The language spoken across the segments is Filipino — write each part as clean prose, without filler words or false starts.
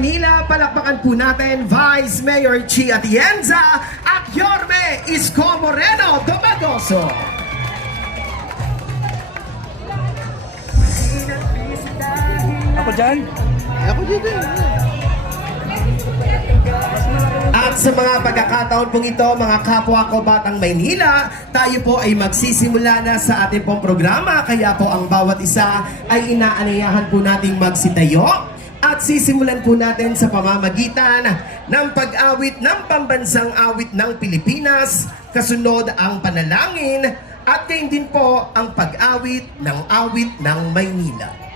Maynila. Palakpakan po natin Vice Mayor Chi Atienza at Yorme Isko Moreno Domagoso. Ako dyan? Ako dito. At sa mga pagkakataon pong ito, mga kapwa ko Batang Maynila, tayo po ay magsisimula na sa ating pong programa. Kaya po ang bawat isa ay inaanayahan po nating magsitayo. At sisimulan po natin sa pamamagitan ng pag-awit ng pambansang awit ng Pilipinas, kasunod ang panalangin, at gayon din po ang pag-awit ng Maynila.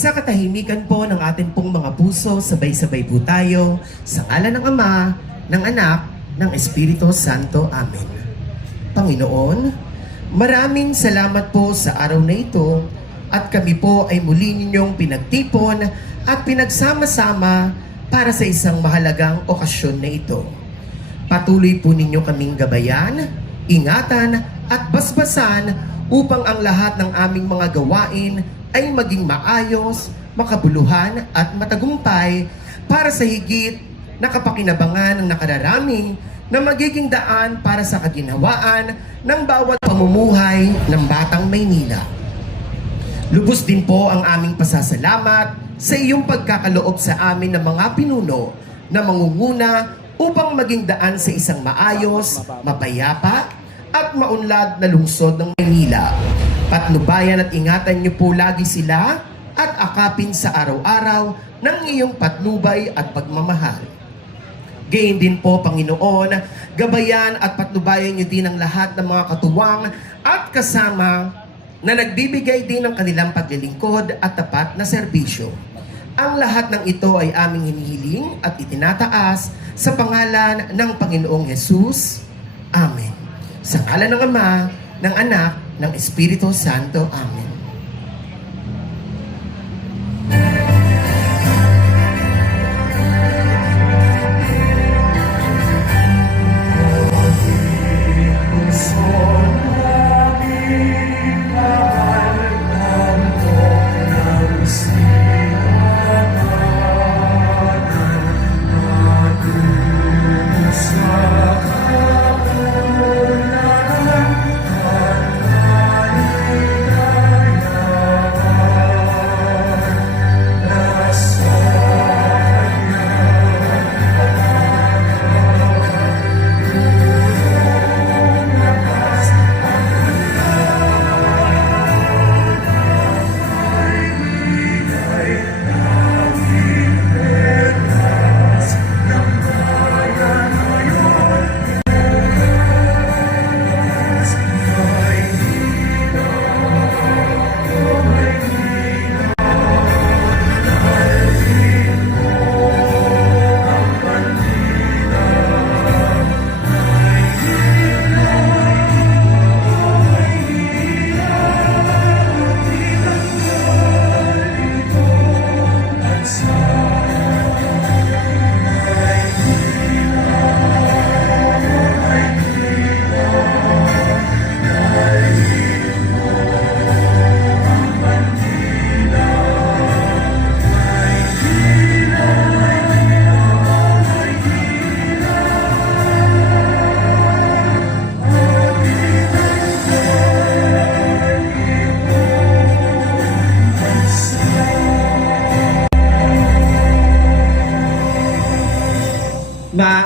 Sa katahimikan po ng ating pong mga puso, sabay-sabay po tayo sa ngalan ng Ama, ng Anak, ng Espiritu Santo. Amen. Panginoon, maraming salamat po sa araw na ito at kami po ay muli ninyong pinagtipon at pinagsama-sama para sa isang mahalagang okasyon na ito. Patuloy po ninyo kaming gabayan, ingatan at basbasan upang ang lahat ng aming mga gawain ay maging maayos, makabuluhan at matagumpay para sa higit na kapakinabangan ng nakararami na magiging daan para sa kaginhawaan ng bawat pamumuhay ng Batang Maynila. Lubos din po ang aming pasasalamat sa iyong pagkakaloob sa amin ng mga pinuno na mangunguna upang maging daan sa isang maayos, mapayapa at maunlad na lungsod ng Maynila. Patnubayan at ingatan niyo po lagi sila at akapin sa araw-araw ng iyong patnubay at pagmamahal. Gayon din po, Panginoon, gabayan at patnubayan niyo din ang lahat ng mga katuwang at kasama na nagbibigay din ng kanilang paglilingkod at tapat na serbisyo. Ang lahat ng ito ay aming hinihiling at itinataas sa pangalan ng Panginoong Jesus. Amen. Sa ngalan ng Ama, ng Anak, ng Espiritu Santo. Amen.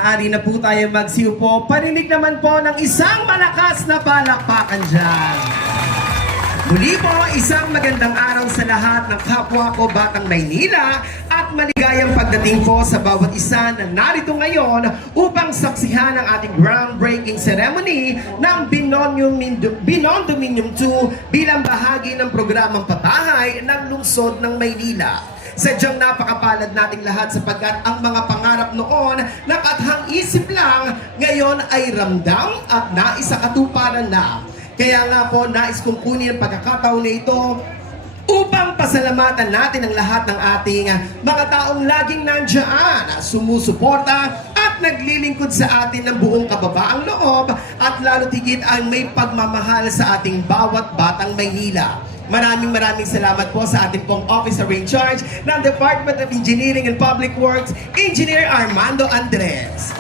maaari na po tayo magsiupo. Parinig naman po ng isang malakas na palakpakan dyan. Muli po, isang magandang araw sa lahat ng kapwa ko Batang Maynila at maligayang pagdating po sa bawat isa na narito ngayon upang saksihan ang ating groundbreaking ceremony ng Beyond Dominium 2 bilang bahagi ng programang Patahay ng Lungsod ng Maynila. Sadyang napakapalad nating lahat sapagkat ang mga pangarap noon na kathang isip lang ngayon ay ramdam at naisakatuparan na. Kaya nga po, nais kong kunin ang pagkakataon na ito upang pasalamatan natin ang lahat ng ating mga taong laging nandiyan, sumusuporta at naglilingkod sa atin ng buong kababaang loob at lalo tigit ang may pagmamahal sa ating bawat Batang Maynila. Maraming salamat po sa ating pong officer in charge ng Department of Engineering and Public Works, Engineer Armando Andres.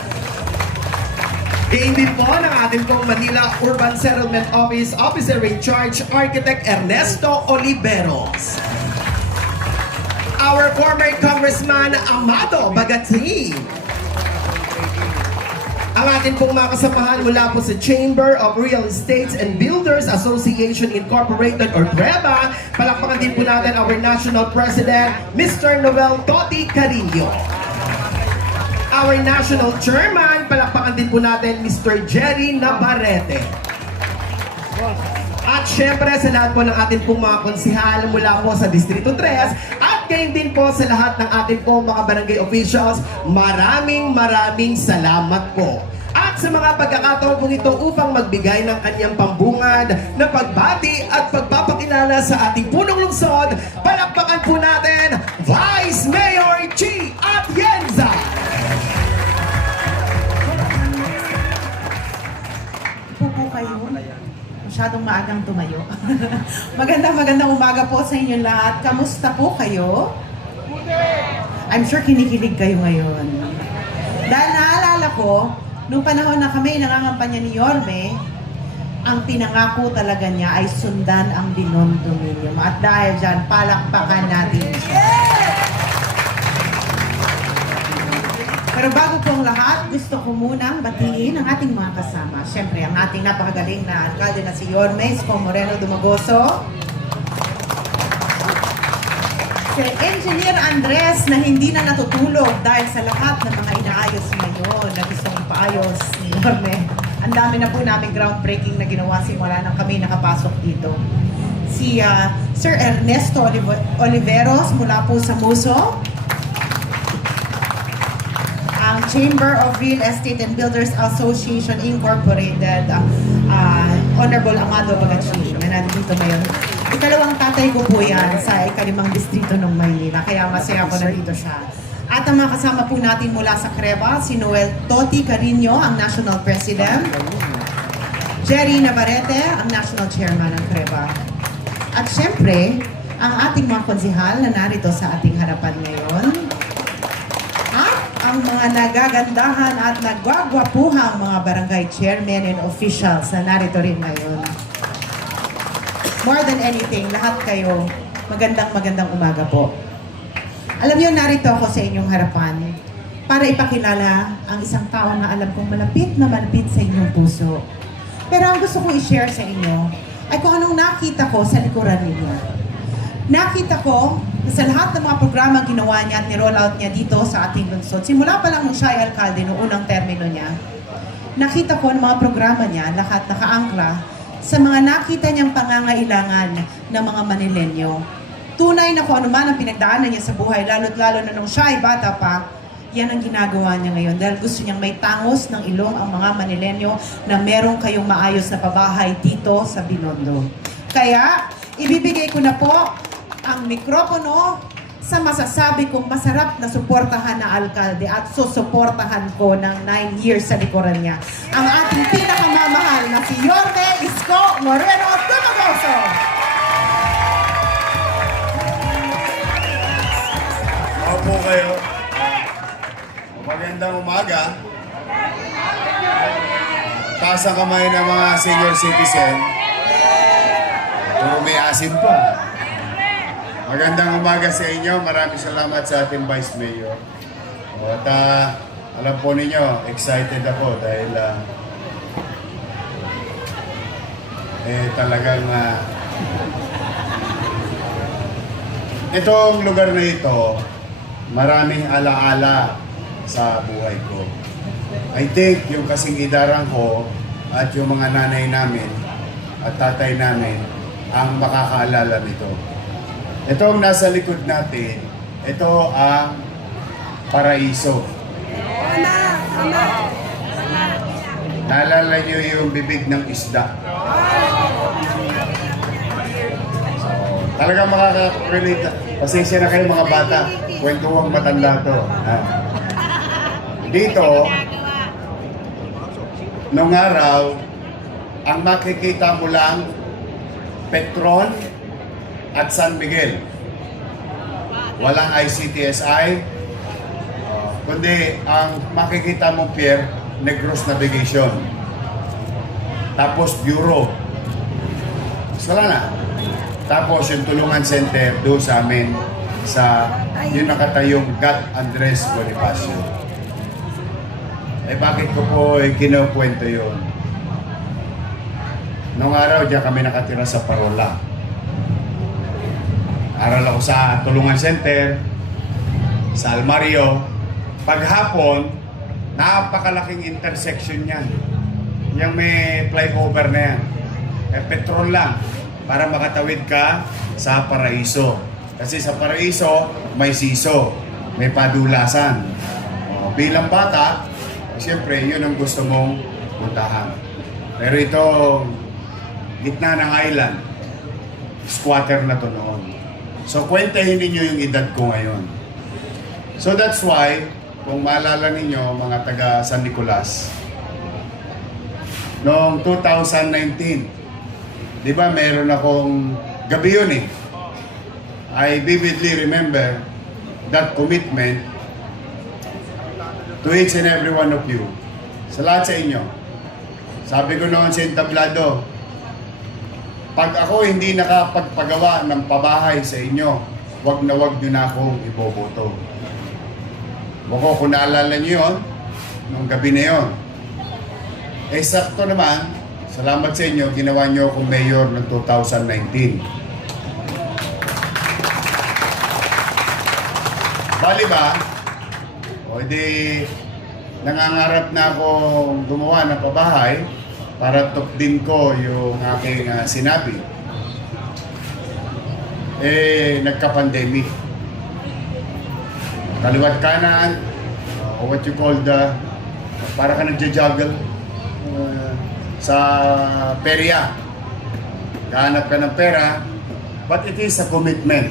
Gain din po ng ating pong Manila Urban Settlement Office Officer in Charge, Architect Ernesto Oliveros. Our former Congressman Amado Bagati. Ang ating pong mga kasamahan mula po sa Chamber of Real Estates and Builders Association Incorporated or TREBA. Palakpakan din po natin our National President, Mr. Noel Toti Carrillo. Our National Chairman, palakpakan din po natin, Mr. Jerry Navarrete. At syempre sa lahat po ng ating pong mga konsihal mula po sa Distrito 3 at gayon din po sa lahat ng ating pong mga barangay officials, maraming salamat po. At sa mga pagkakataon po ito upang magbigay ng kanyang pambungad na pagbati at pagpapakilala sa ating punong lungsod, palakpakan po natin, Vice Mayor Chi Atienza! Po kayo. Masyadong maagang tumayo. Magandang umaga po sa inyo lahat. Kamusta po kayo? I'm sure kinikilig kayo ngayon. Dahil naalala ko, nung panahon na kami nangangampanya ni Yorme, ang pinangako talaga niya ay sundan ang Beyond Dominium. At dahil dyan, palakpakan natin siya. Pero bago po ang lahat, gusto ko munang batiin ang ating mga kasama. Siyempre, ang ating napakagaling na alkalde na si Yorme Isko Moreno Dumagoso. Si Engineer Andres na hindi na natutulog dahil sa lahat ng mga inaayos ngayon na gustong paayos ni Yorme. Ang dami na po namin groundbreaking na ginawa simula nang kami nakapasok dito. Si Sir Ernesto Oliveros mula po sa Muso. Ang Chamber of Real Estate and Builders Association Incorporated, Honorable Amado Bagati, na nandito ngayon. Ikalawang tatay ko po yan sa ikalimang distrito ng Maynila, kaya masaya ko nandito siya. At ang mga kasama po natin mula sa CREBA, si Noel Toti Carrillo, ang National President, Jerry Navarrete, ang National Chairman ng CREBA. At syempre, ang ating mga konsihal na narito sa ating harapan ngayon, ang mga nagagandahan at nagwagwapuhang mga barangay chairmen and officials na narito rin ngayon. More than anything, lahat kayo, magandang umaga po. Alam niyo, narito ako sa inyong harapan para ipakilala ang isang tao na alam kong malapit sa inyong puso. Pero ang gusto kong i-share sa inyo ay kung anong nakita ko sa likuran ninyo. Nakita ko sa lahat ng mga programa ginawa niya at ni-roll out niya dito sa ating lungsod. Simula pa lang nung siya ay alkalde, noong unang termino niya, nakita ko ang mga programa niya, lahat nakaangkla sa mga nakita niyang pangangailangan ng mga Manilenyo. Tunay na kung ano man ang pinagdaanan niya sa buhay, lalo't-lalo na nung siya ay bata pa, yan ang ginagawa niya ngayon dahil gusto niyang may tangos ng ilong ang mga Manilenyo na meron kayong maayos na pabahay dito sa Binondo. Kaya, ibibigay ko na po ang mikropono sa masasabi kong masarap na suportahan na alkalde at susuportahan ko ng 9 years sa likuran niya. Ang ating pinakamamahal na si Yorme Isko Moreno Dumagoso. Opo kayo. Magandang umaga. Taas ang kamay ng mga senior citizen. Puro may asin pa. Magandang umaga sa inyo. Maraming salamat sa ating Vice Mayor. At Alam po ninyo, excited ako dahil talagang itong lugar na ito, maraming alaala sa buhay ko. I think yung kasing idarang ko at yung mga nanay namin at tatay namin ang makakaalala nito. Itong nasa likod natin, ito ang Paraiso. Naalala niyo yung bibig ng isda. So, talagang makaka-relate. Pasensya na kayo mga bata. Kwentuhang matanda to. Dito, nung araw, ang makikita mo lang Petron at San Miguel. Walang ICTSI, kundi ang makikita mong pier, Negros Navigation. Tapos Bureau. Sala na. Tapos yung Tulungan Center doon sa amin sa yung nakatayong God Andres Bonifacio. Bakit ko po kinukwento yun? Noong araw, diyan kami nakatira sa Parola. Aral ako sa Tulungan Center, sa Almario. Paghapon, napakalaking intersection yan. Yung may flyover na yan. Petrol lang para makatawid ka sa Paraiso. Kasi sa Paraiso, may siso, may padulasan. Bilang bata, siyempre, yun ang gusto mong puntahan. Pero ito, gitna ng island, squatter na to noon. So, kwentahin ninyo yung edad ko ngayon. So, that's why, kung maalala ninyo, mga taga San Nicolas, noong 2019, di ba meron akong gabi yun eh. I vividly remember that commitment to each and every one of you. Sa lahat sa inyo. Sabi ko noon sa entablado, pag ako hindi nakapagpagawa ng pabahay sa inyo, wag na wag nyo na akong iboboto. Bako kung naalala nyo yun, nung gabi na yun. Sakto naman, salamat sa inyo, ginawa nyo akong mayor ng 2019. Bali ba? O di, nangangarap na akong gumawa ng pabahay para tukdin ko yung aking sinabi. Nagka-pandemic. Kaliwat kanan, what you call the, para ka nagja-juggle sa perya. Kahanap ka ng pera, but it is a commitment.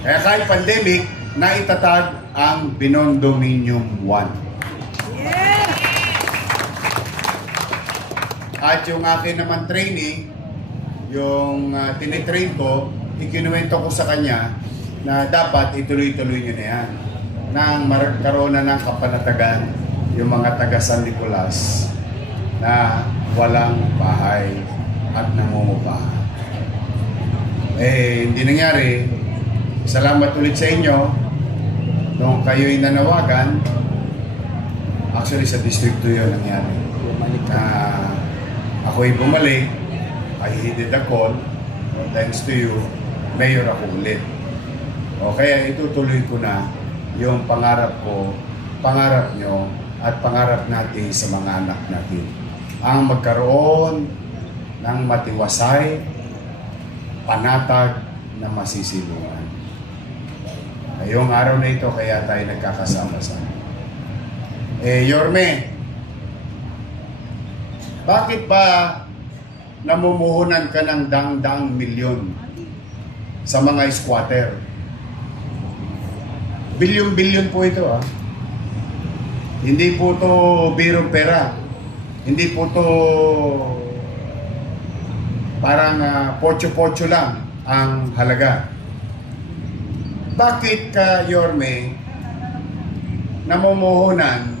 Kaya kahit pandemic, naitatag ang Binondominium 1. At yung akin naman training, yung tinitrain ko, ikinuwento ko sa kanya na dapat ituloy-tuloy nyo na yan. Nang magkaroon na ng kapanatagan yung mga taga San Nicolas na walang bahay at namumupahan. Hindi nangyari. Salamat ulit sa inyo. Nung kayo'y nanawagan, actually sa District 2 yun nangyari. Ako'y bumalik, I heeded the call, thanks to you, mayor ako ulit. Kaya itutuloy ko na yung pangarap ko, pangarap nyo, at pangarap natin sa mga anak natin. Ang magkaroon ng matiwasay, panatag na masisilungan. Ngayong araw na ito, kaya tayo nagkakasama-sama. Yorme, bakit ba namumuhunan ka ng daang-daang milyon sa mga squatter? Bilyon-bilyon po ito Hindi po ito birong pera. Hindi po ito parang pocho-pocho lang ang halaga. Bakit ka, Yorme, namumuhunan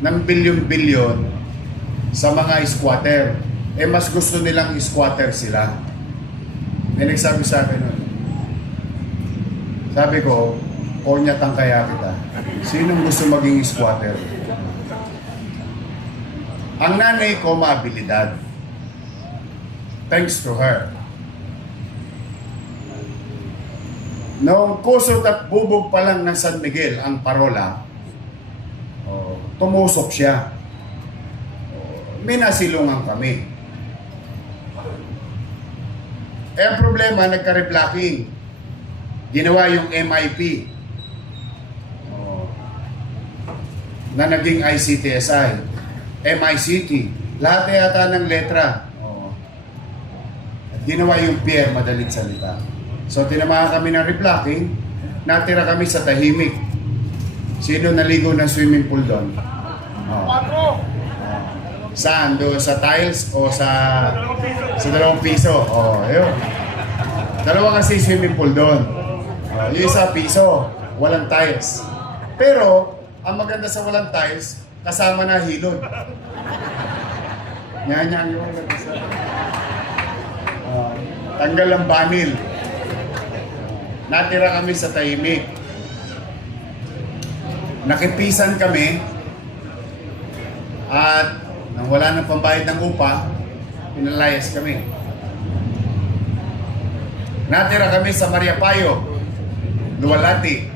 ng bilyon-bilyon sa mga squatter? Mas gusto nilang squatter sila. May nagsabi sa akin nun. Sabi ko, Konyatang kaya kita. Sinong gusto maging squatter? Ang nanay ko maabilidad. Thanks to her. Noong kusot at bubog pa lang ng San Miguel ang parola, tumusok siya. Minasilungan kami. Eh ang problema, nagka-reblocking. Ginawa yung MIP na naging ICTSI, MICT, lahat yata ng letra. At ginawa yung PR, madalit salita. So tinamaan kami ng reblocking, natira kami sa tahimik. Sino naligo ng swimming pool doon? Saan? Doon sa tiles o sa 2 piso? Ayun. Dalawa kasi swimming pool doon. Yung isa piso, walang tiles. Pero, ang maganda sa walang tiles, kasama na hilod. Yan yung maganda sa... tanggal ang banil. Natira kami sa tahimik. Nakipisan kami at nang wala nang pambayad ng upa, pinalayas kami. Natira kami sa Mariapayo, Luwalhati,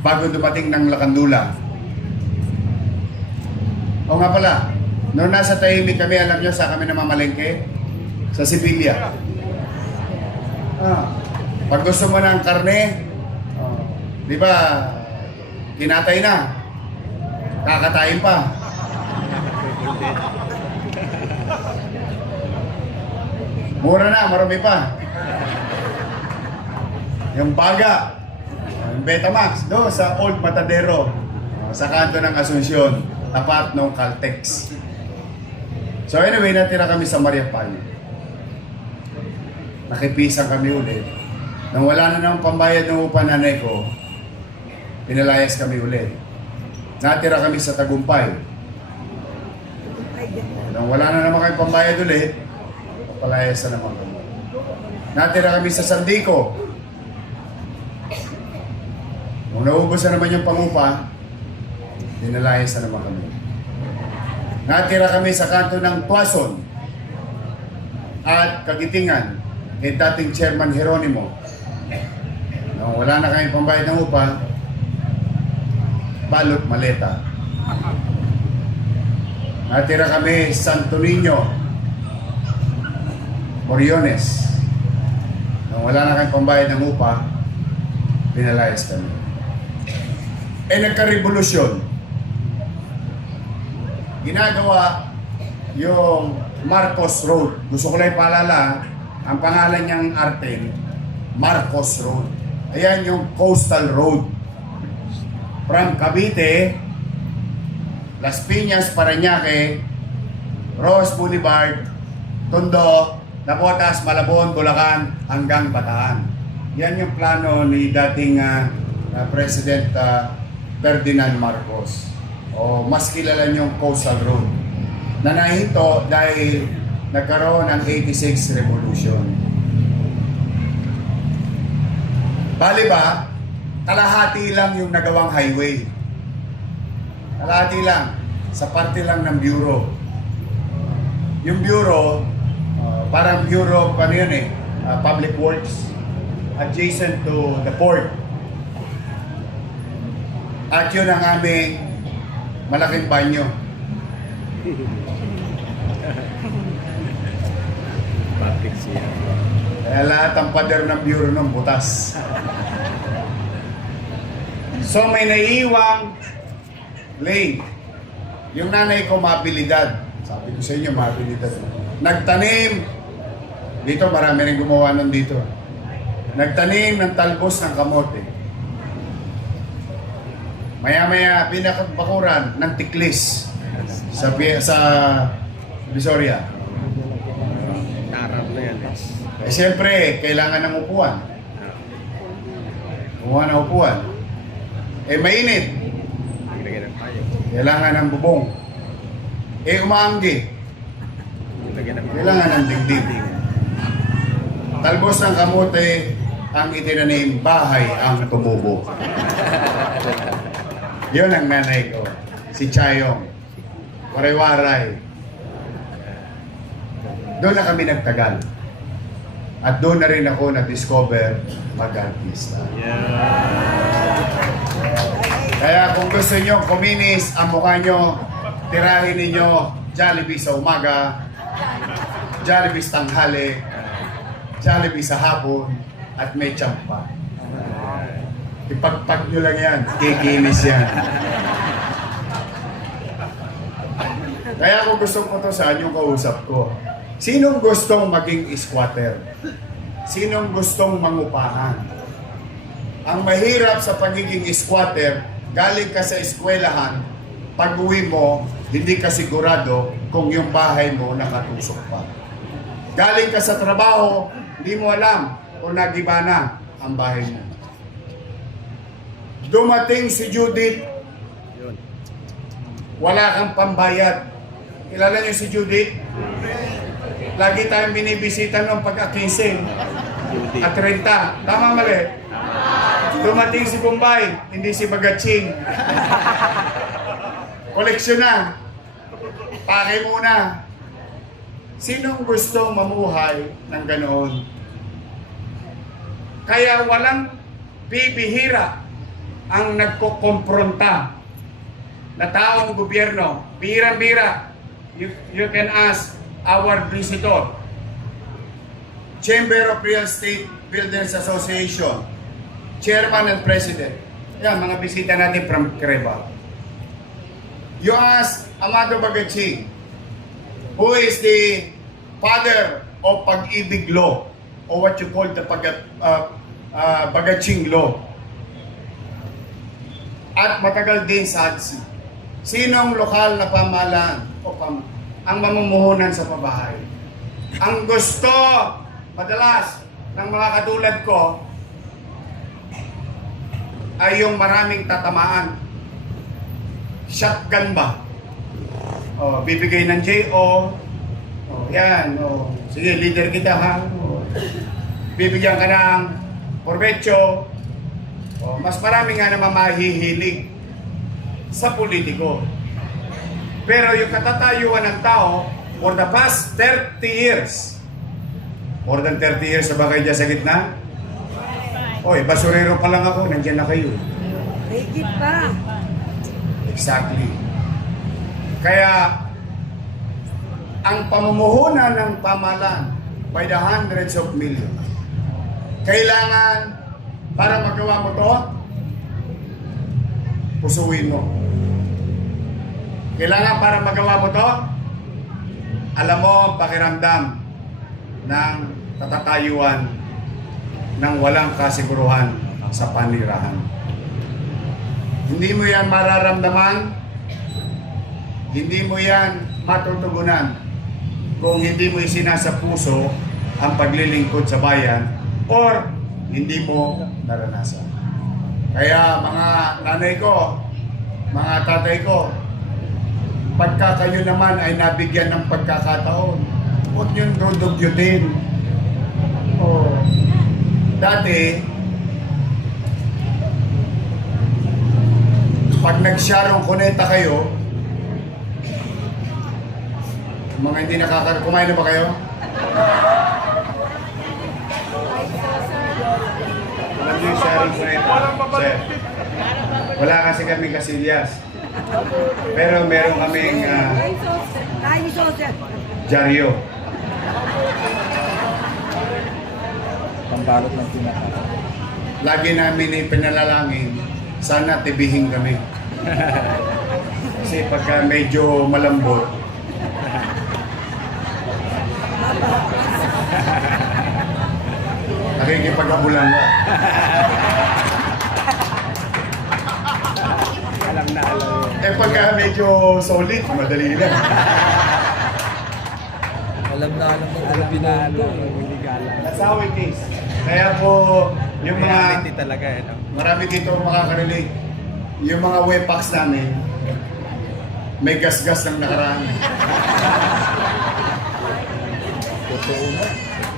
bago dumating ng Lakandula. O nga pala, noong nasa tahimik kami, alam nyo sa kami namamalengke? Sa Sibilya. Pag gusto mo ng karne, di ba, kinatay na, kakatayin pa. Mura na, marami pa. Yung baga, yung Betamax, do sa Old Matadero, sa kanto ng Asuncion, tapat ng Caltex. So anyway, natira kami sa Mariapayo. Nakipisan kami ulit. Nang wala na ng pambayad ng upa nanay ko, pinalayas kami ulit. Natira kami sa Tagumpay. Nang wala na naman kami pambayad ulit, palayas na naman kami. Natira kami sa Sandico. Nung naubos na naman yung pangupa, pinalayas na naman kami. Natira kami sa kanto ng Tuason at Kagitingan kay dating Chairman Jeronimo. Nung wala na kami pambayad ng upa, balot maleta. Natira kami Santo Niño, Moriones. Nung wala na kami pambayad ng upa, pinalayas kami. Nagka-revolusyon. Ginagawa yung Marcos Road. Gusto ko lang ipaalala, ang pangalan niyang Arten, Marcos Road. Ayan yung Coastal Road. From Cavite, Las Piñas, Parañaque, Ross Boulevard, Tondo, Napotas, Malabon, Bulacan, hanggang Bataan. Yan yung plano ni dating President Ferdinand Marcos. O mas kilala niyong Coastal Road. Nanahito dahil nagkaroon ng 86 Revolution. Bali ba, kalahati lang yung nagawang highway. Kalahati lang. Sa parte lang ng bureau. Yung bureau, parang bureau, paano yun Public Works. Adjacent to the port. At yun ang aming malaking banyo. Kaya lahat ang pader ng bureau ng butas. So may naiiwang lane. Yung nanay ko mabilidad. Sabi ko sa inyo, mabilidad. Nagtanim. Dito, marami rin gumawa nun dito. Nagtanim ng talbos ng kamote. Maya-maya, pinakabakuran ng tiklis sa Visoria. Tarap na yan. Eh siyempre, kailangan ng upuan. Kumuha ng upuan. Eh mainit. Ilagay ng payo. Kailangan ng bubong. Eh umaanggi. Ilagay ng Kailangan ng digdig. Talbos ng kamote, ang itinanim, bahay ang tumubo. Yun ang nanay ko. Si Chayong. Waray-waray. Doon na kami nagtagal. At doon na rin ako na-discover mag-artista. Kaya kung gusto nyo kuminis ang mukha nyo, tirahin ninyo Jollibee sa umaga, Jollibee sa tanghali, Jollibee sa hapon, at may champa. Ipagpag nyo lang yan, kikinis yan. Kaya kung gusto ko to saan yung kausap ko, sinong gustong maging squatter? Sinong gustong mangupahan? Ang mahirap sa pagiging squatter, galing ka sa eskwelahan, pag-uwi mo, hindi ka sigurado kung yung bahay mo nakatusok pa. Galing ka sa trabaho, hindi mo alam kung nagiba na ang bahay mo. Dumating si Judith, wala kang pambayad. Kilala niyo si Judith? Lagi tayong binibisita nung pagka-15 at 30. Tama mali? Dumating si Bombay, hindi si Bagaching. Koleksyon na. Pake muna. Sinong gustong mamuhay ng ganoon? Kaya walang bibihira ang nagkukompronta na taong gobyerno. Bira-bira. You can ask our visitor, Chamber of Real Estate Builders Association, Chairman and President. Yan, mga bisita natin from Creva. You ask Amado Bagaching, who is the father of Pag-ibig Law, or what you call the Bagaching Law. At matagal din sa ADSI. Sinong lokal na pamahalaan o ang mamumuhunan sa pabahay? Ang gusto, madalas, ng mga katulad ko, ay yung maraming tatamaan. Shotgun ba? O, bibigay ng J.O. O, yan. O, sige, leader kita ha. O, bibigyan ka ng Corvecho. O, mas marami nga naman mahihilig sa politiko. Pero yung katatayuan ng tao, for the past 30 years, more than 30 years na ba kayo dyan sa gitna? Oy, basurero pa lang ako, nandiyan na kayo. Higit pa. Exactly. Kaya, ang pamumuhunan ng pamahalaan by the hundreds of millions, kailangan, para magawa mo to, pusuin mo. Kailangan para magawa mo to, alam mo ang pakiramdam ng katatayuan ng walang kasiguruhan sa panirahan. Hindi mo yan mararamdaman, hindi mo yan matutugunan kung hindi mo isinasa puso ang paglilingkod sa bayan or hindi mo naranasan. Kaya mga nanay ko, mga tatay ko, pagka kayo naman ay nabigyan ng pagkakataon, huwag niyong dudugyutin. Dati, pag nag-Sharon Cuneta kayo, mga hindi kumain na ba kayo? Alam niyo yung Sharon Cuneta? Sir, wala kasi kami kasilyas. Pero meron kaming dyaryo. Pambalot ng tinatawag. Lagi namin ipinalalangin, sana tibihin kami. Kasi pagka medyo malambot, nakikipag-abulan ka. Alam na alam yun. Eh pagka medyo solid, madali lang. Alam na alam ng Alam grabe na na alam. Hindi ka alam. That's how it is. Kaya po, yung Reality mga, talaga eh. No? marami dito makaka-relate. Yung mga webpacks namin, may gas-gas ng nakaraan. Totoo na.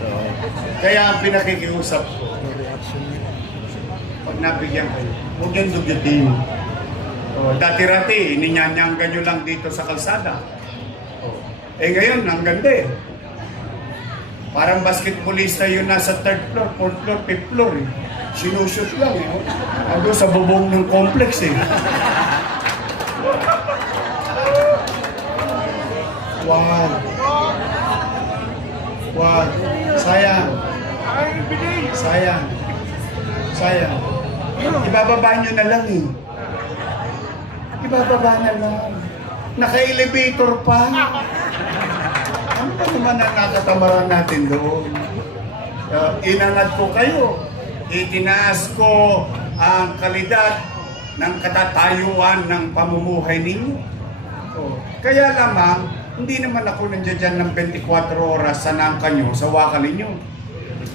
Totoo. Kaya ang pinakikiusap ko, Pag nabigyan kayo, huwag yung dugyutin. Dati-rati, ininyanyanggan nyo lang dito sa kalsada. Ngayon, ang ganda eh. Parang basketballista yun nasa 3rd floor, 4th floor, 5th floor eh. Sinushoot lang eh. Ando sa bubong ng complex eh. Wow. Wow. Sayang. Sayang. Sayang. Ibababa nyo na lang eh. Ibababa na lang. Naka-elevator pa. Ano pa naman ang nakatamaran natin doon? Inangat ko kayo. Itinaas ko ang kalidad ng katatayuan ng pamumuhay ninyo. Kaya lamang, hindi naman ako nandiyan dyan ng 24 oras sa nangka nyo, sa wakal ninyo.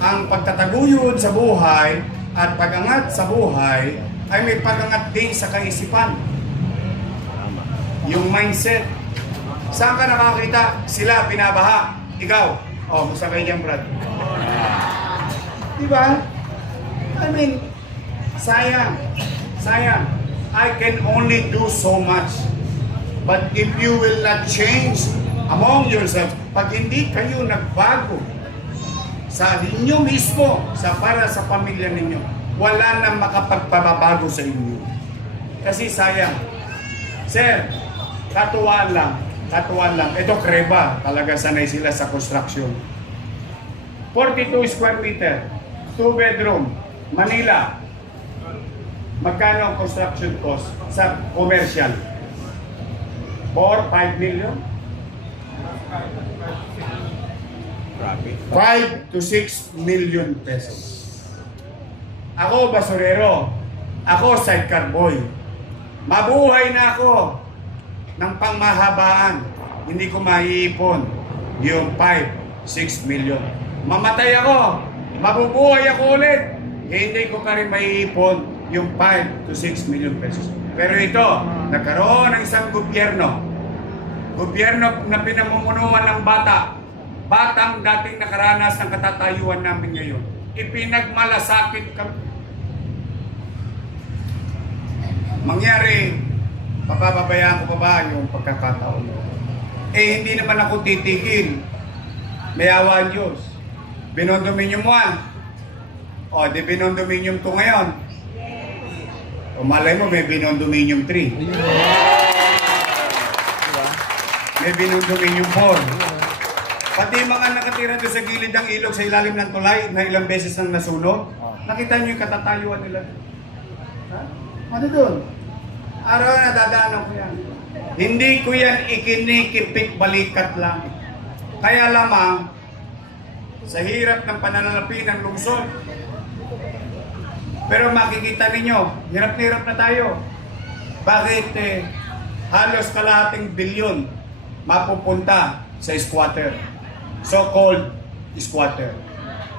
Ang pagtataguyod sa buhay at pagangat sa buhay ay may pagangat din sa kaisipan. Yung mindset. Saan ka nakakita? Sila pinabaha. Ikaw. Musta kayo dyan, Brad? Diba? I mean, sayang. Sayang. I can only do so much. But if you will not change among yourselves, pag hindi kayo nagbago sa inyo mismo, para sa pamilya ninyo, wala nang makapagpababago sa inyo. Kasi sayang. Sir, katuwaan lang. Ito Creba, talaga sanay sila sa construction. 42 square meter, 2 bedroom, Manila. Magkano ang construction cost sa commercial? 4-5 million? 5 to 6 million pesos. Ako basurero. Ako sidecar boy. Mabuhay na ako ng pangmahabaan. Hindi ko maiipon yung 5-6 million. Mamatay ako. Mabubuhay ako ulit. Hindi ko pa rin maiipon yung 5 to 6 million pesos. Pero ito, nagkaroon ng isang gobyerno na pinamumunuan ng batang dating nakaranas ng katatayuan namin ngayon. Ipinagmalasakit kami. Mangyari, papabayaan ko pa ba yung pagkakataon? Hindi naman ako titigil. May awa ang Diyos. Binondominium 1. Di binondominium 2 ngayon. Malay mo, may binondominium 3. May binondominium 4. Pati mga nakatira doon sa gilid ng ilog sa ilalim ng tulay na ilang beses nang nasunog, nakita nyo yung katatayuan nila. Ha? Ano doon? Araw na dadaanan ko yan. Hindi ko yan ikinikipik balikat lang. Kaya lamang, sa hirap ng pananalapi ng lungsod, pero makikita ninyo, hirap na hirap na tayo. Bakit halos kalahating bilyon mapupunta sa squatter? So-called squatter.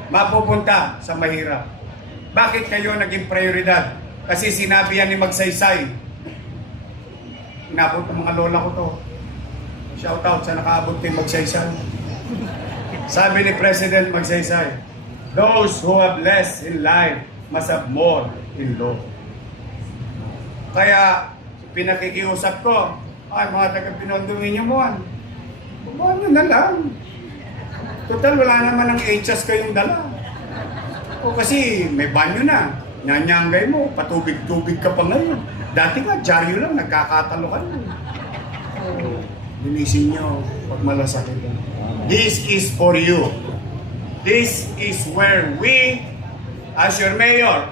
Mapupunta sa mahirap. Bakit kayo naging prioridad? Kasi sinabi yan ni Magsaysay. Inabot ng mga lola ko to. Shout out sa nakaabot kay Magsaysay. Sabi ni President Magsaysay, those who have less in life must have more in law. Kaya pinakikiusap ko, mga taga-Binondominium 1, bubuhan nyo na lang. Total, wala naman ang HS kayong dala. Kasi may banyo na. Nyanyanggay mo, patubig-tubig ka pa ngayon. Dati nga, dyaryo lang, nagkakatalokan mo. Linisin nyo, pag malasakit. This is for you. This is where we, as your mayor,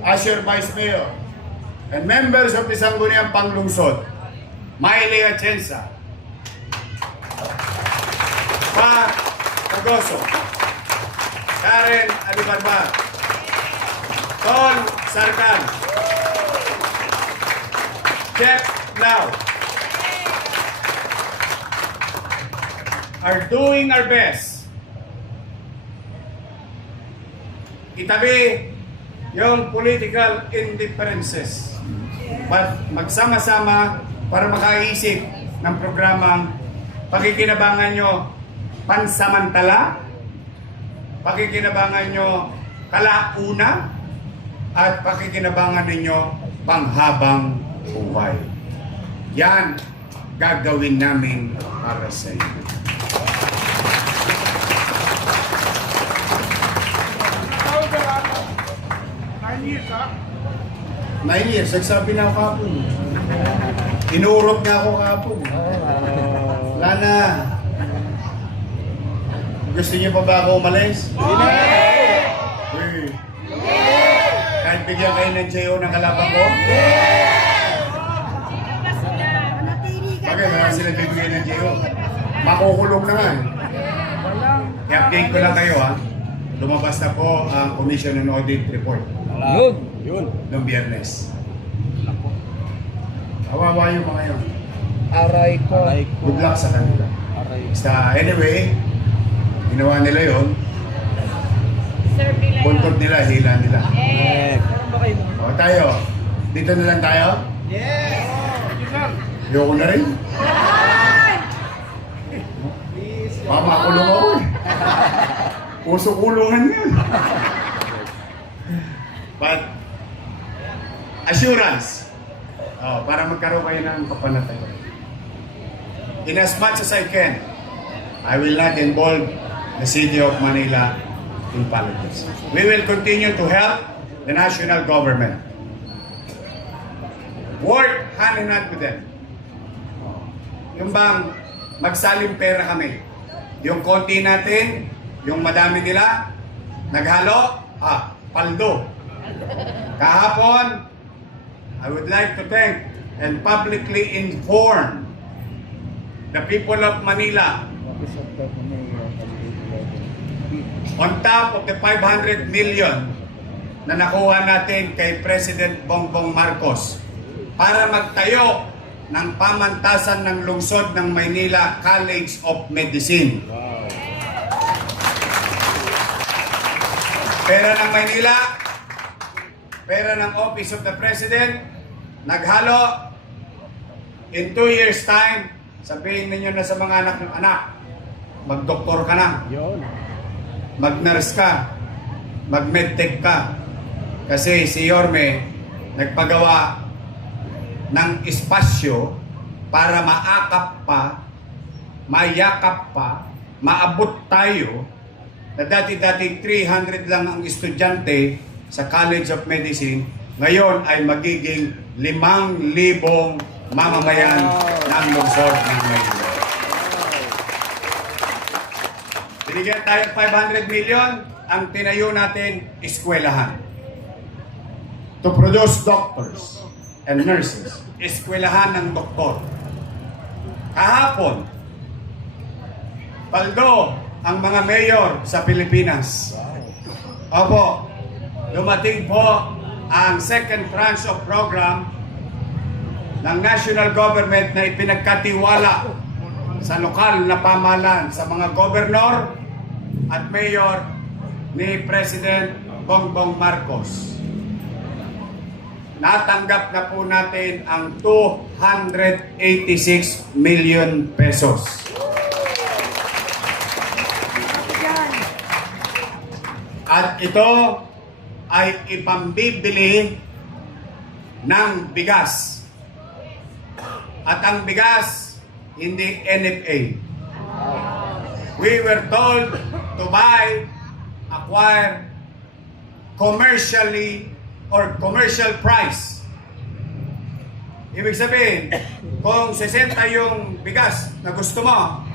as your vice mayor, and members of the Sangguniang Panglungsod, Mayle Atienza, Pa Agoso, Karen Alibarbar, Tol Sarkan, Jeff Lau, are doing our best. Itabi yung political indifferences. But magsama-sama para makaisip ng programang pakikinabangan nyo pansamantala, pakikinabangan nyo kalauna at pakikinabangan ninyo panghabang buhay. Yan gagawin namin para sa inyo. Nine years, nagsabi na ako kapon. Inurot na ako kapon. Wala na. Gusto niyo pa ba ako umalis? Hindi! Kahit bigyan kayo ng JO ng kalaban ko? Bakit wala sila bibigyan ng JO? Makukulong na nga eh. I-update ko lang kayo ha. Lumabas na po ang Commission and Audit Report Yun. noong Biyernes. Kawawa yung mga yun. Aray ko. Good luck sa kanila. Basta anyway, ginawa nila yun. Buntot nila, hila nila. O tayo, dito na lang tayo? Yes! Ayoko na rin. Mamakulong ako eh. Puso kulungan yan. But, assurance, para magkaroon kayo ng kapanatayan. In as much as I can, I will not involve the City of Manila in politics. We will continue to help the national government. Work hand in hand with them. Yung bang magsalim pera kami. Yung konti natin, yung madami nila, naghalo, paldo. Kahapon, I would like to thank and publicly inform the people of Manila on top of the 500 million na nakuha natin kay President Bongbong Marcos para magtayo ng pamantasan ng lungsod ng Maynila College of Medicine. Pera ng Maynila, pera ng Office of the President, naghalo. In 2 years time, sabihin ninyo na sa mga anak ng anak, mag-doktor ka na, Yun. mag-nurse ka, mag-medtech ka. Kasi si Yorme nagpagawa ng espasyo para maakap pa, mayakap pa, maabot tayo na dati-dati 300 lang ang estudyante sa College of Medicine, ngayon ay magiging 5,000 mamamayan ng lungsod ng Maynila. Binigyan tayo 500 million, ang tinayo natin, eskwelahan. To produce doctors and nurses. Eskwelahan ng doktor. Kahapon, paldo ang mga mayor sa Pilipinas. Opo, dumating po ang second tranche of program ng national government na ipinagkatiwala sa lokal na pamahalaan sa mga gobernador at mayor ni President Bongbong Marcos. Natanggap na po natin ang 286 million pesos. At ito ay ipambibili ng bigas. At ang bigas, hindi NFA. We were told to buy, acquire commercially or commercial price. Ibig sabihin, kung 60 yung bigas na gusto mo,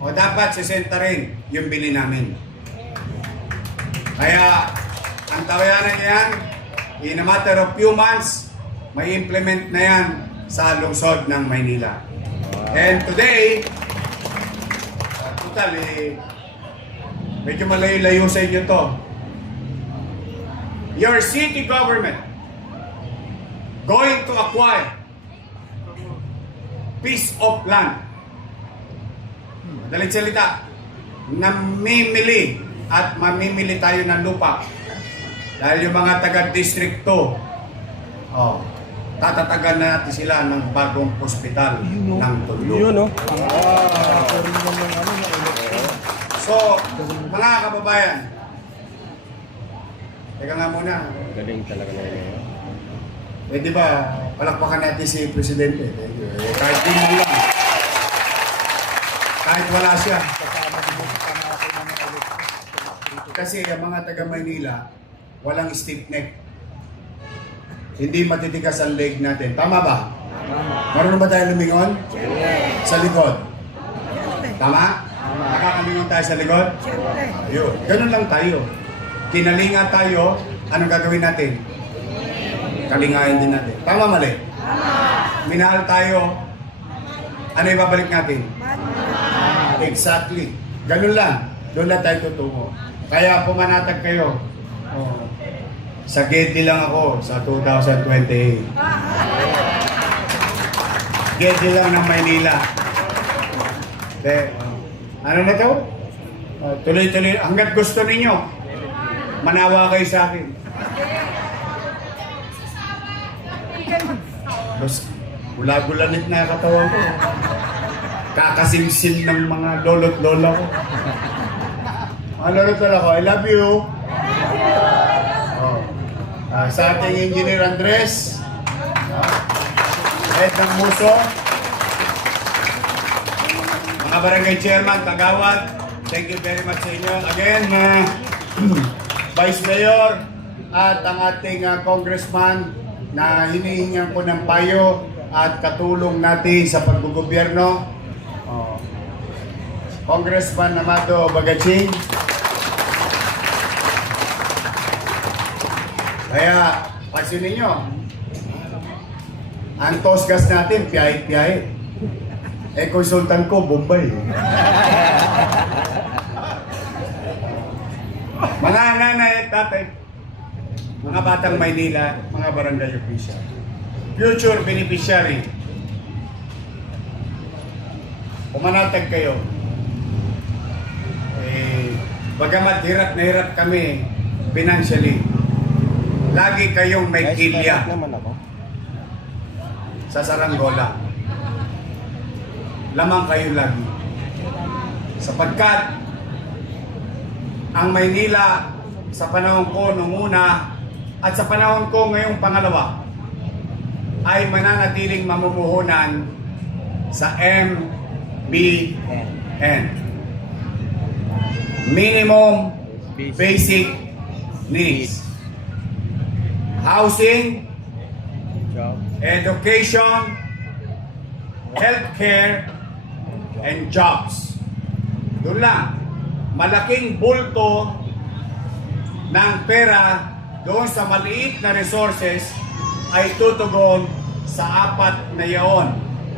o dapat 60 rin yung bili namin. Kaya, ang tawayanan yan, in a matter of few months, may implement na yan sa lungsod ng Maynila. And today, total, medyo malayo-layo sa inyo to. Your city government going to acquire piece of land. Madaling salita, namimili at mamimili tayo ng lupa. Dahil yung mga taga-distrikto, tatatagan natin sila ng bagong hospital ng Tondo. Yun, no? So, mga kababayan, Teka nga muna. Galing talaga na yun. Eh di ba, palakpakan natin si Presidente. Thank you. Eh, kahit di mo lang. Kahit wala siya. Kasi ang mga taga Maynila, walang stiff neck. Hindi matitigas ang leg natin. Tama ba? Marunong ba tayo lumingon? Sa likod. Tama? Nakakalingon tayo sa likod? Ayun. Ganun lang tayo. Kinalinga tayo, anong gagawin natin? Kalingain din natin. Tama, mali? Minahal tayo, ano ibabalik natin? Exactly. Ganun lang. Doon lang tayo tutungo. Kaya pumanatag kayo. Oh. Sa Gedli lang ako sa 2028. Gedli lang ng Maynila. Ano na to? Tuloy-tuloy. Hanggat gusto ninyo, manawa kayo sa akin. Mas gula-gulanit na katawan ko. Kakasimsim ng mga lolo't lola ko. Mga lolo't lola ko, I love you. Oh. Sa ating Engineer Andres, head ng Muso, mga barangay chairman, kagawad, thank you very much sa inyo. Again, Vice Mayor at ang ating congressman na hinihingan ko ng payo at katulong natin sa paggugobyerno. Congressman Amado Bagaching. Kaya, pansin ninyo, ang tosgas natin, piyahit-piyahit. Eh, konsultan ko, Bombay. Mga nanay at tatay, mga batang Maynila, mga barangay official, future beneficiary, pumanatag kayo. Bagamat hirap na hirap kami financially, lagi kayong may kilya sa saranggola. Lamang kayo lagi. Sapagkat ang Maynila sa panahon ko nung una at sa panahon ko ngayong pangalawa ay mananatiling mamumuhunan sa MBN. Minimum Basic Needs. Housing, education, healthcare, and jobs. Doon lang. Malaking bulto ng pera doon sa maliit na resources ay tutugon sa apat na yaon.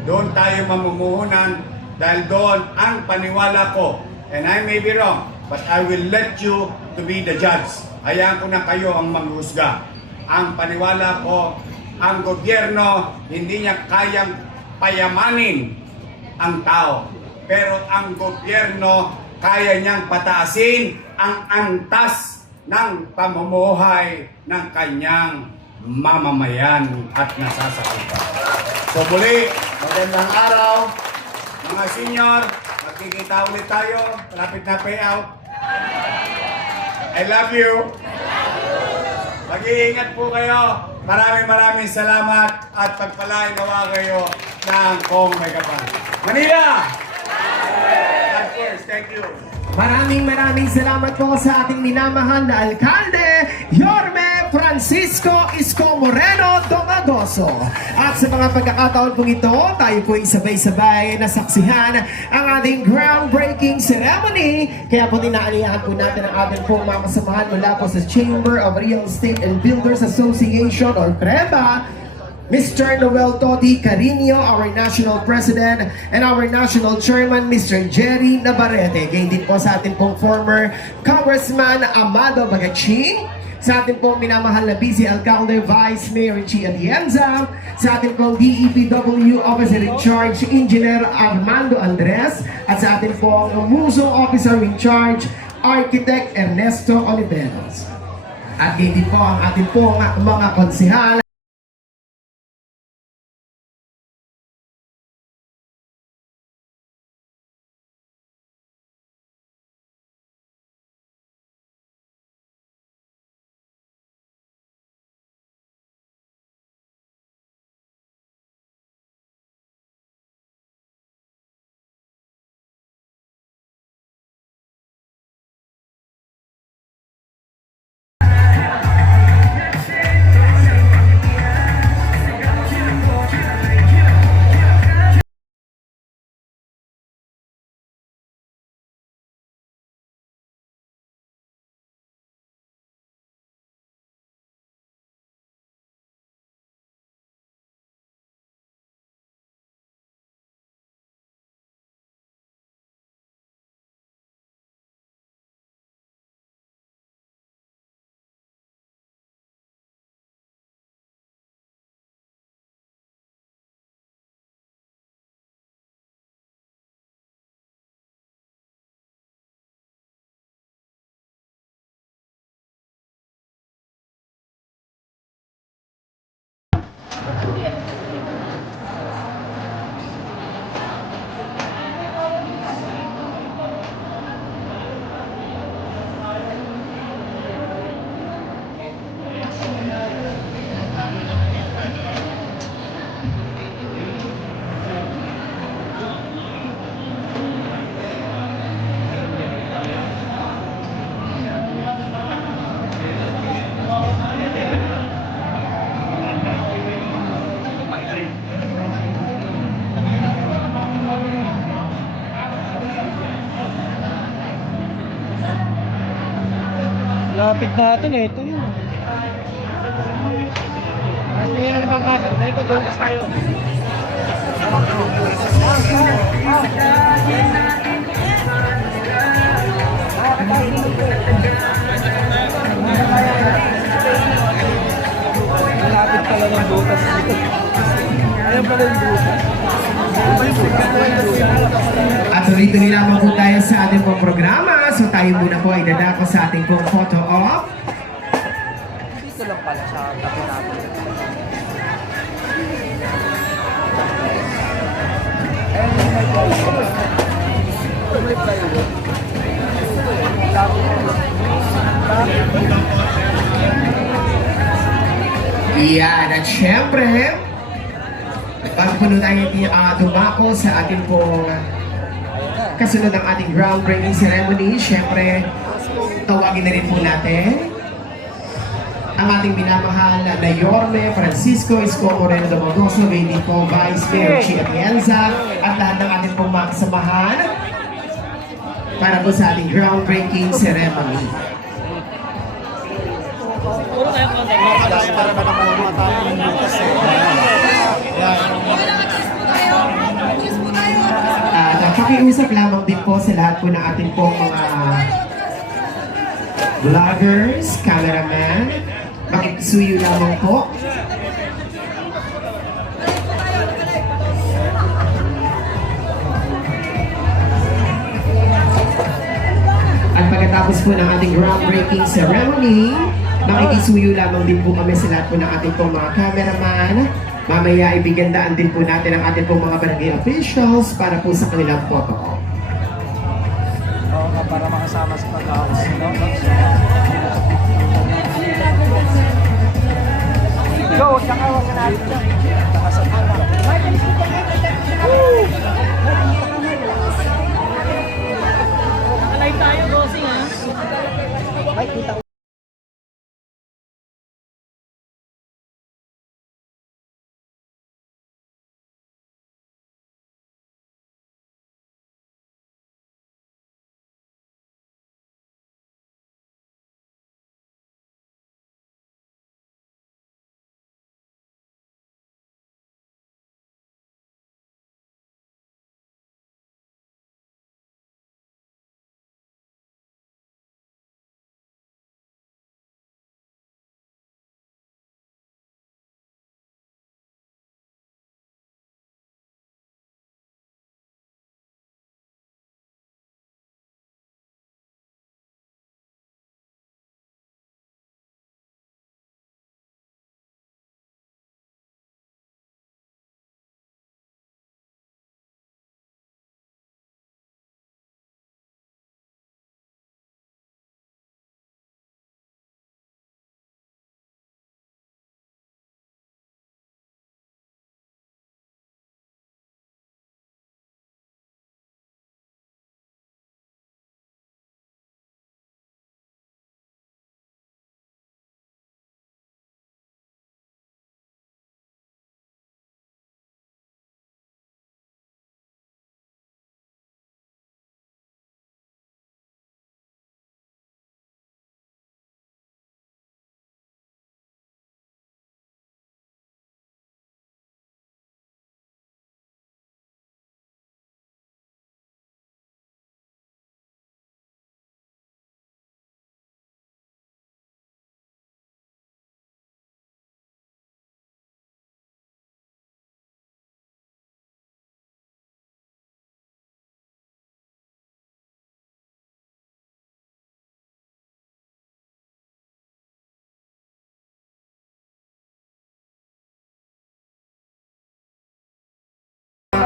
Doon tayo mamumuhunan dahil doon ang paniwala ko, and I may be wrong, but I will let you to be the judge. Hayaan ko na kayo ang manghusga. Ang paniwala ko, ang gobyerno hindi niya kayang payamanin ang tao. Pero ang gobyerno kaya niyang pataasin ang antas ng pamumuhay ng kanyang mamamayan at nasasakupan. So muli, magandang araw, mga senior, magkikita ulit tayo, malapit na payout. I love you. Mag-iingat po kayo. Maraming salamat at pagpalain gawa kayo ng Kong Megapan. Manila! God first, thank you. Maraming salamat po sa ating minamahal na Alkalde, Yorme Francisco Isko Moreno Domagoso. At sa mga pagkakataon pong ito, tayo po ay sabay-sabay nasaksihan ang ating groundbreaking ceremony. Kaya po dinaalihan po natin ang ating pong mga kasamahan mula po sa Chamber of Real Estate and Builders Association or CREBA, Mr. Noel Toti Carino, our National President, and our National Chairman, Mr. Jerry Navarrete. Ganyan din po sa ating pong former Congressman Amado Bagaching, sa ating pong minamahal na Busy Alcalde Vice Mayor Chi Atienza, sa ating pong DEPW Officer in Charge, Engineer Armando Andres, at sa ating pong Muso Officer in Charge, Architect Ernesto Oliveros. At ganyan din po ang ating pong mga konsihal, Lapit natin eh. Ito yun. Ngayon na bang kasi? Dahil ko doon tayo. Malapit pala ng butas dito. Ayan pala yung butas. At tuloy-tuloy lamang po tayo sa ating pong programa. So tayo muna po ay dadako sa ating pong photo op. Dito lang pala sa tabi natin. Yan, at syempre, bago po tayo dumako sa ating pong kasunod ng ating groundbreaking ceremony, syempre, tawagin na rin po natin ang ating minamahal na Yorme Francisco Isko Moreno de Mondoso, Lady po Vice Mayor Chia Pienza, at lahat ng ating pong mga kasamahan para po sa ating groundbreaking ceremony. Pakiusap lamang din po sa lahat po ng ating pong mga vloggers, cameraman, makikisuyo lamang po. At pagkatapos po ng ating groundbreaking ceremony, makikisuyo lamang din po kami sa lahat po ng ating pong mga cameraman. Mamaya ibigandaan din po natin ang ating pong mga barangay officials para po sa kanilang photo. Oo nga, para makasama sa pag-awas. Go, tsaka wag ka natin. Nakalive tayo, bossing ha. Ay, kita ko.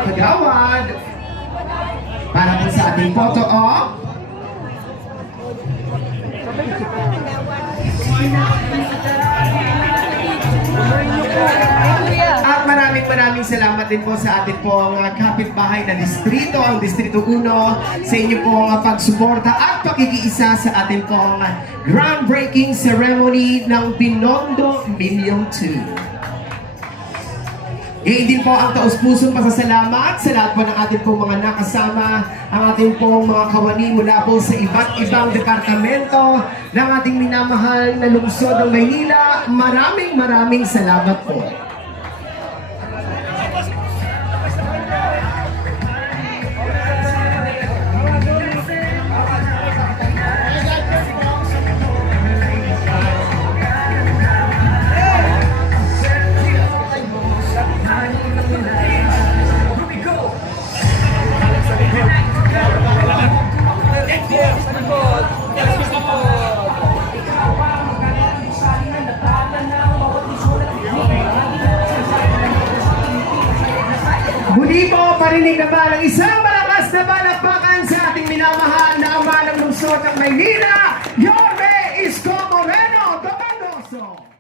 Kagawad para po sa ating photo op. At maraming salamat din po sa ating pong kapitbahay na distrito, ang Distrito 1, sa inyo pong pagsuporta at pakikiisa sa ating pong groundbreaking ceremony ng Binondo Million 2. Din po ang taus-pusong pasasalamat sa lahat po ng ating pong mga nakasama, ang ating pong mga kawani mula po sa iba't ibang departamento ng ating minamahal na lungsod ng Maynila. Maraming salamat po. Muli po, parinig naman ang isang malakas na palakpakan sa ating minamahal na ama ng lungsod ng Maynila, Yorme Isko Moreno Domingoso.